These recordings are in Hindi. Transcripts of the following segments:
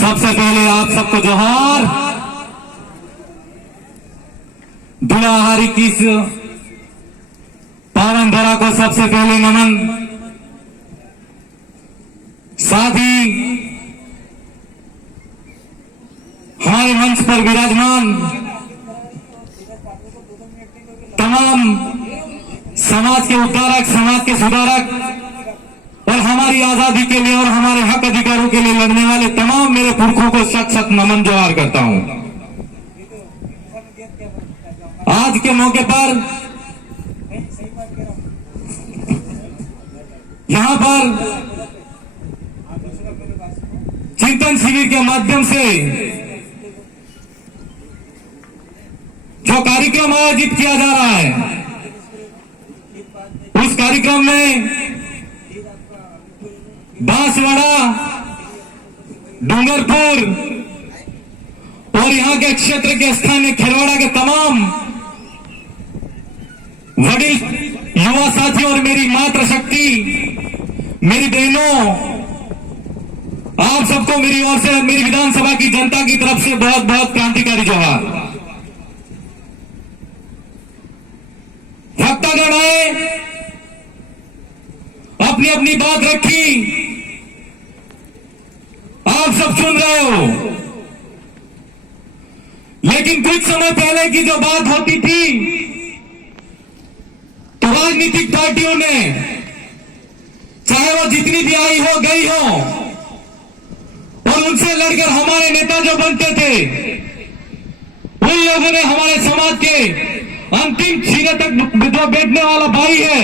सबसे पहले आप सबको जोहार। दुलाहारी की इस पावन धरा को सबसे पहले नमन। साथ ही हमारे मंच पर विराजमान तमाम समाज के उद्धारक, समाज के सुधारक और हमारी आजादी के लिए और हमारे हक अधिकारों के लिए लड़ने वाले तमाम मेरे पुरखों को शत शत नमन जोहार करता हूं। आज के मौके पर यहां पर चिंतन शिविर के माध्यम से जो कार्यक्रम आयोजित किया जा रहा है, उस कार्यक्रम में बांसवाड़ा, डूंगरपुर और यहां के क्षेत्र के स्थानीय खेरवाड़ा के तमाम वरिष्ठ युवा साथी और मेरी मातृशक्ति, मेरी बहनों, आप सबको मेरी ओर से, मेरी विधानसभा की जनता की तरफ से बहुत बहुत क्रांतिकारी जोहार। वक्तागण आए, अपनी अपनी बात रखी, आप सब सुन रहे हो, लेकिन कुछ समय पहले की जो बात होती थी तो राजनीतिक पार्टियों ने, चाहे वो जितनी भी आई हो गई हो, और उनसे लड़कर हमारे नेता जो बनते थे, उन लोगों ने हमारे समाज के अंतिम सिरे तक जो बैठने वाला भाई है,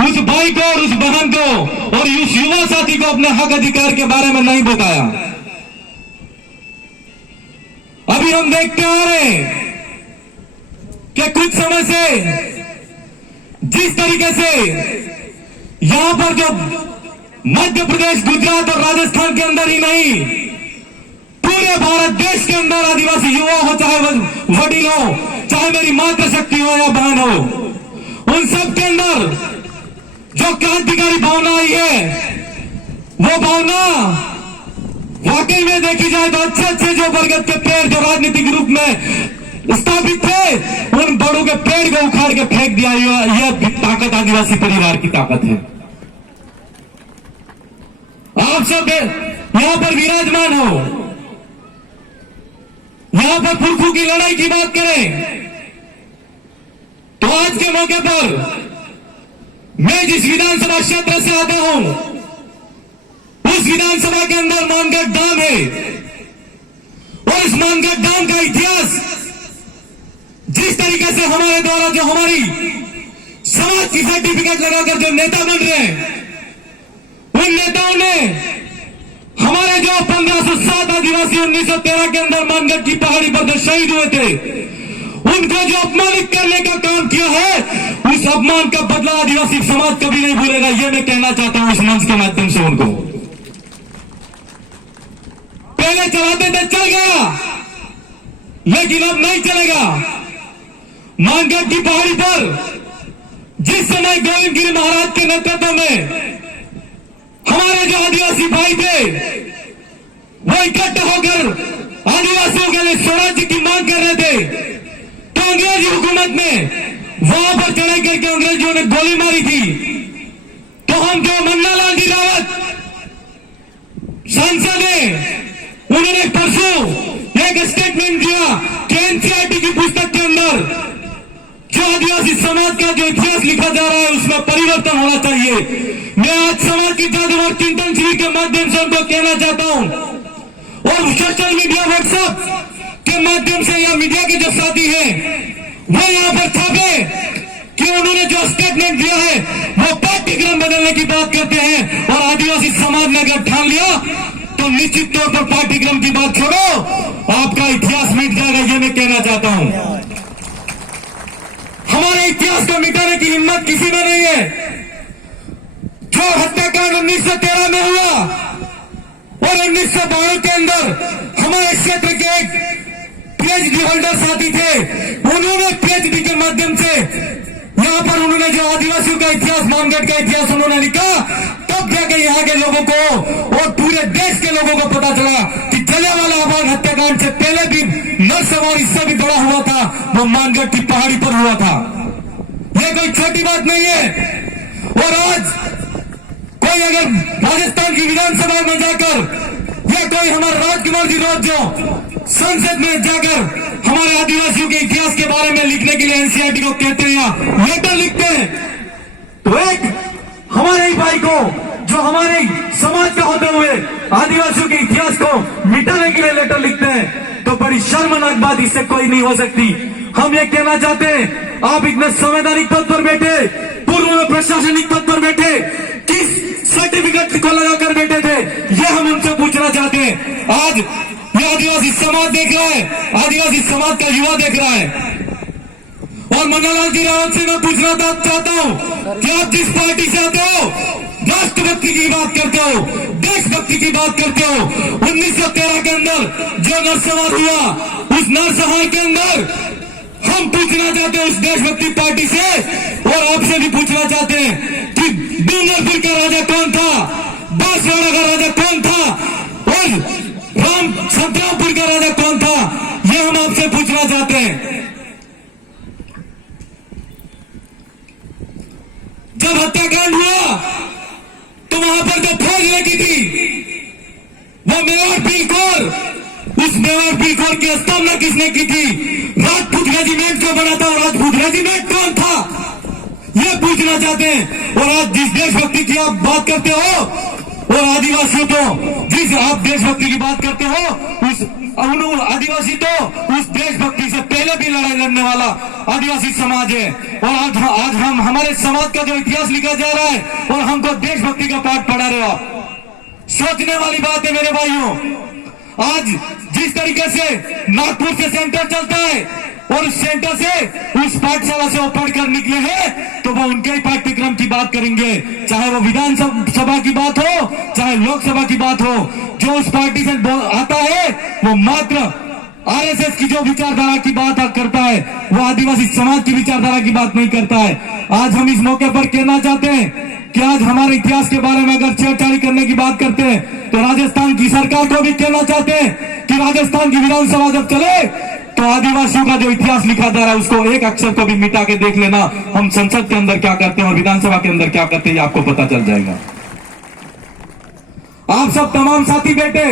उस भाई को और उस बहन को और उस युवा साथी को अपने हक अधिकार के बारे में नहीं बताया। अभी हम देखते आ रहे हैं कि कुछ समय से जिस तरीके से यहां पर जो मध्य प्रदेश, गुजरात और राजस्थान के अंदर ही नहीं, पूरे भारत देश के अंदर आदिवासी युवा हो, चाहे वडील हो, चाहे मेरी मातृशक्ति हो या बहन हो, उन सब के अंदर जो क्रांतिकारी भावना आई है, वो भावना वाकई में देखी जाए तो अच्छे अच्छे जो बरगद के पेड़ जो राजनीतिक रूप में स्थापित थे, उन बड़ों के पेड़ को उखाड़ के फेंक दिया। यह ताकत आदिवासी परिवार की ताकत है। आप सब यहां पर विराजमान हो, यहां पर पुरखों की लड़ाई की बात करें तो आज के मौके पर मैं जिस विधानसभा क्षेत्र से आता हूं, उस विधानसभा के अंदर मानगढ़ डैम है, और इस मानगढ़ डैम का इतिहास जिस तरीके से हमारे द्वारा जो हमारी समाज की सर्टिफिकेट लगाकर जो नेता बन रहे हैं, उन नेताओं ने हमारे जो 1507 आदिवासी 1913 के अंदर मानगढ़ की पहाड़ी पर जो शहीद हुए थे, उनको जो अपमानित करने का काम किया है, उस अपमान का बदला आदिवासी समाज कभी नहीं भूलेगा। ये मैं कहना चाहता हूं इस मंच के माध्यम से उनको। पहले चलाते थे, चल गया, लेकिन अब नहीं चलेगा। मानगढ़ की पहाड़ी पर जिस समय गोविंद गिरी महाराज के नेतृत्व में हमारे जो आदिवासी भाई थे, वो इकट्ठा होकर आदिवासियों के लिए स्वराज्य की मांग कर रहे थे, तो अंग्रेजी हुकूमत ने वहां पर चढ़ाई करके अंग्रेजों ने गोली मारी थी। तो हम जो मन्नालाल जी रावत सांसद है, उन्होंने परसों एक स्टेटमेंट दिया कि एनसीईआरटी की पुस्तक के अंदर जो आदिवासी समाज का जो इतिहास लिखा जा रहा है, उसमें परिवर्तन होना चाहिए। मैं आज समाज की जादू और चिंतन शिविर के माध्यम से उनको कहना चाहता हूं, और सोशल मीडिया, व्हाट्सएप के माध्यम से या मीडिया के जो साथी हैं, वो यहां पर छापे कि उन्होंने जो स्टेटमेंट दिया है वो पाठ्यक्रम बदलने की बात करते हैं, और आदिवासी समाज ने अगर ठान लिया तो निश्चित तौर पर पाठ्यक्रम की बात छोड़ो, आपका इतिहास मिट जाएगा। ये मैं कहना चाहता हूं। हमारे इतिहास को मिटाने की हिम्मत किसी में नहीं है। जो हत्याकांड 1913 में हुआ और 1952 के अंदर हमारे क्षेत्र के एक पीएचडी होल्डर साथी थे, उन्होंने पीएचडी के माध्यम से यहां पर उन्होंने जो आदिवासियों का इतिहास, मानगढ़ का इतिहास उन्होंने लिखा, तब जाकर यहाँ के लोगों को और पूरे देश के लोगों को पता चला कि वो मानगढ़ की पहाड़ी पर हुआ था। ये कोई छोटी बात नहीं है। और आज कोई अगर राजस्थान की विधानसभा में जाकर या कोई हमारा राजकुमार जी रोज जो संसद में जाकर हमारे आदिवासियों के इतिहास के बारे में लिखने के लिए एनसीईआरटी को कहते हैं या लेटर लिखते हैं, तो एक हमारे ही भाई को जो हमारे समाज का होते हुए आदिवासियों के इतिहास को मिटाने के लिए लेटर लिखते हैं, तो बड़ी शर्मनाक बात इससे कोई नहीं हो सकती। हम ये कहना चाहते हैं, आप इतने संवैधानिक पद पर बैठे, पूर्व में प्रशासनिक पद पर बैठे, किस सर्टिफिकेट को लगाकर बैठे थे, ये हम उनसे पूछना चाहते हैं। आज ये आदिवासी समाज देख रहा है, आदिवासी समाज का युवा देख रहा है। और मनोहर जी रावत से मैं पूछना चाहता हूं कि आप जिस पार्टी से आते हो, राष्ट्रभक्ति की बात करते हो, देशभक्ति की बात करते हो, 1913 के अंदर जो नरसंहार हुआ, उस नरसंहार के अंदर हम पूछना चाहते हैं उस देशभक्ति पार्टी से, और आपसे भी पूछना चाहते हैं कि डूंगरपुर का राजा कौन था, बांसवाड़ा का राजा कौन था, और राम संतरामपुर का राजा कौन था, यह हम आपसे पूछना चाहते हैं। जब हत्याकांड हुआ तो वहां पर जो फौज लगी थी वो मेवाड़ पीलखोर, उस मेवाड़ पीलखोर की स्थापना किसने की थी, राजपूत रेजिमेंट जो बना था, राजपूत रेजिमेंट कौन था, यह पूछना चाहते हैं। और आज जिस देशभक्ति की आप बात करते हो, और आदिवासियों तो जिस आप देशभक्ति की बात करते हो, उस आदिवासी तो उस देशभक्ति से पहले भी लड़ाई लड़ने वाला आदिवासी समाज है। और आज हम हमारे समाज का जो इतिहास लिखा जा रहा है और हमको देशभक्ति का पाठ पढ़ा रहे हो, सोचने वाली बात है मेरे भाइयों। आज जिस तरीके से नागपुर से सेंटर चलता है और उस सेंटर से उस पाठशाला से वो पढ़कर निकले हैं, तो वो उनके ही पाठ्यक्रम की बात करेंगे, चाहे वो विधानसभा की बात हो, चाहे लोकसभा की बात हो। जो उस पार्टी से आता है वो मात्र आरएसएस की जो विचारधारा की बात करता है, वो आदिवासी समाज की विचारधारा की बात नहीं करता है। आज हम इस मौके पर कहना चाहते हैं कि आज हमारे इतिहास के बारे में अगर छेड़छाड़ी करने की बात करते हैं, तो राजस्थान की सरकार को भी कहना चाहते हैं कि राजस्थान की विधानसभा जब चले तो आदिवासियों का जो इतिहास लिखा जा रहा है उसको एक अक्षर को भी मिटा के देख लेना, हम संसद के अंदर क्या करते हैं और विधानसभा के अंदर क्या करते हैं, आपको पता चल जाएगा। आप सब तमाम साथी बैठे,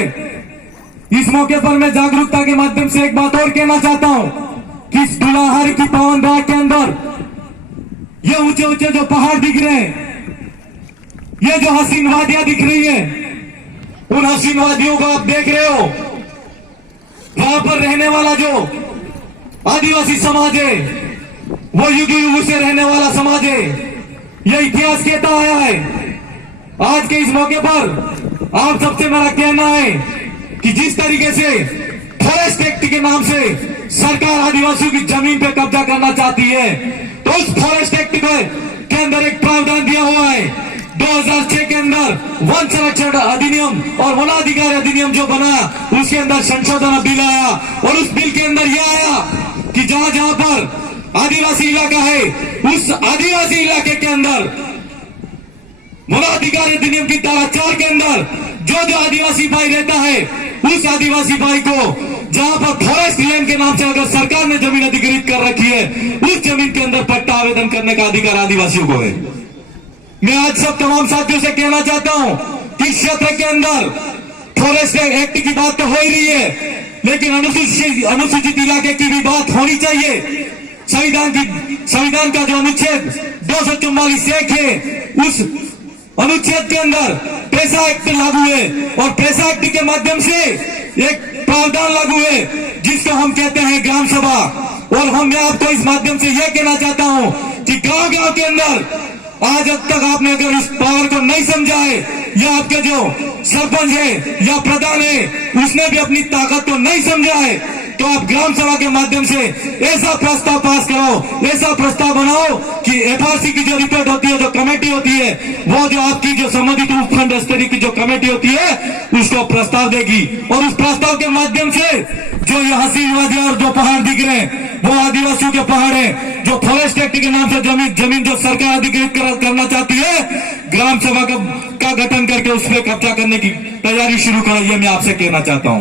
इस मौके पर मैं जागरूकता के माध्यम से एक बात और कहना चाहता हूं कि इस धुलाहारी की पावन रात के अंदर ये ऊंचे ऊंचे जो पहाड़ दिख रहे हैं, ये जो हसीन वादियां दिख रही है, उन हसीन वादियों को आप देख रहे हो। वहां पर रहने वाला जो आदिवासी समाज है, वो युगों युगों से रहने वाला समाज है, यह इतिहास कहता आया है। आज के इस मौके पर आप सबसे मेरा कहना है कि जिस तरीके से फॉरेस्ट एक्ट के नाम से सरकार आदिवासियों की जमीन पे कब्जा करना चाहती है, तो उस फॉरेस्ट एक्ट के अंदर एक प्रावधान दिया हुआ है 2006 के अंदर वन संरक्षण अधिनियम और वनाधिकार अधिनियम जो बना, उसके अंदर संशोधन बिल आया, और उस बिल के अंदर यह आया कि जहां जहां पर आदिवासी इलाका है, उस आदिवासी इलाके के अंदर वनाधिकार अधिनियम की धारा 4 के अंदर जो आदिवासी भाई रहता है, उस आदिवासी भाई को जहां पर फॉरेस्ट लैंड के नाम से अगर सरकार ने जमीन अधिग्रहित कर रखी है, उस जमीन के अंदर पट्टा आवेदन करने का अधिकार आदिवासियों को है। मैं आज सब तमाम साथियों से कहना चाहता हूं कि इस क्षेत्र के अंदर फॉरेस्ट एक्ट की बात तो हो ही रही है, लेकिन अनुसूचित इलाके की भी बात होनी चाहिए। संविधान का जो अनुच्छेद 244 है, उस अनुच्छेद के अंदर पैसा एक्ट लागू है, और पैसा एक्ट के माध्यम से एक प्रावधान लागू है जिसको हम कहते हैं ग्राम सभा। और मैं आपको इस माध्यम से यह कहना चाहता हूं कि गांव गांव के अंदर आज अब तक आपने अगर इस पावर को नहीं समझा है, या आपके जो सरपंच है या प्रधान है उसने भी अपनी ताकत को नहीं समझा है, तो आप ग्राम सभा के माध्यम से ऐसा प्रस्ताव पास कराओ, ऐसा प्रस्ताव बनाओ कि एफआरसी की जो रिपोर्ट होती है, जो कमेटी होती है, वो जो आपकी जो संबंधित उपखंड स्तरीय की जो कमेटी होती है उसको प्रस्ताव देगी, और उस प्रस्ताव के माध्यम से जो ये हसीन वादियां और जो पहाड़ दिख रहे हैं वो आदिवासियों के पहाड़ है। जो फॉरेस्ट एक्ट के नाम से जमीन जो सरकार अधिग्रहित करना चाहती है, ग्राम सभा का गठन करके उस पर कब्जा करने की तैयारी शुरू कराइए, मैं आपसे कहना चाहता हूं।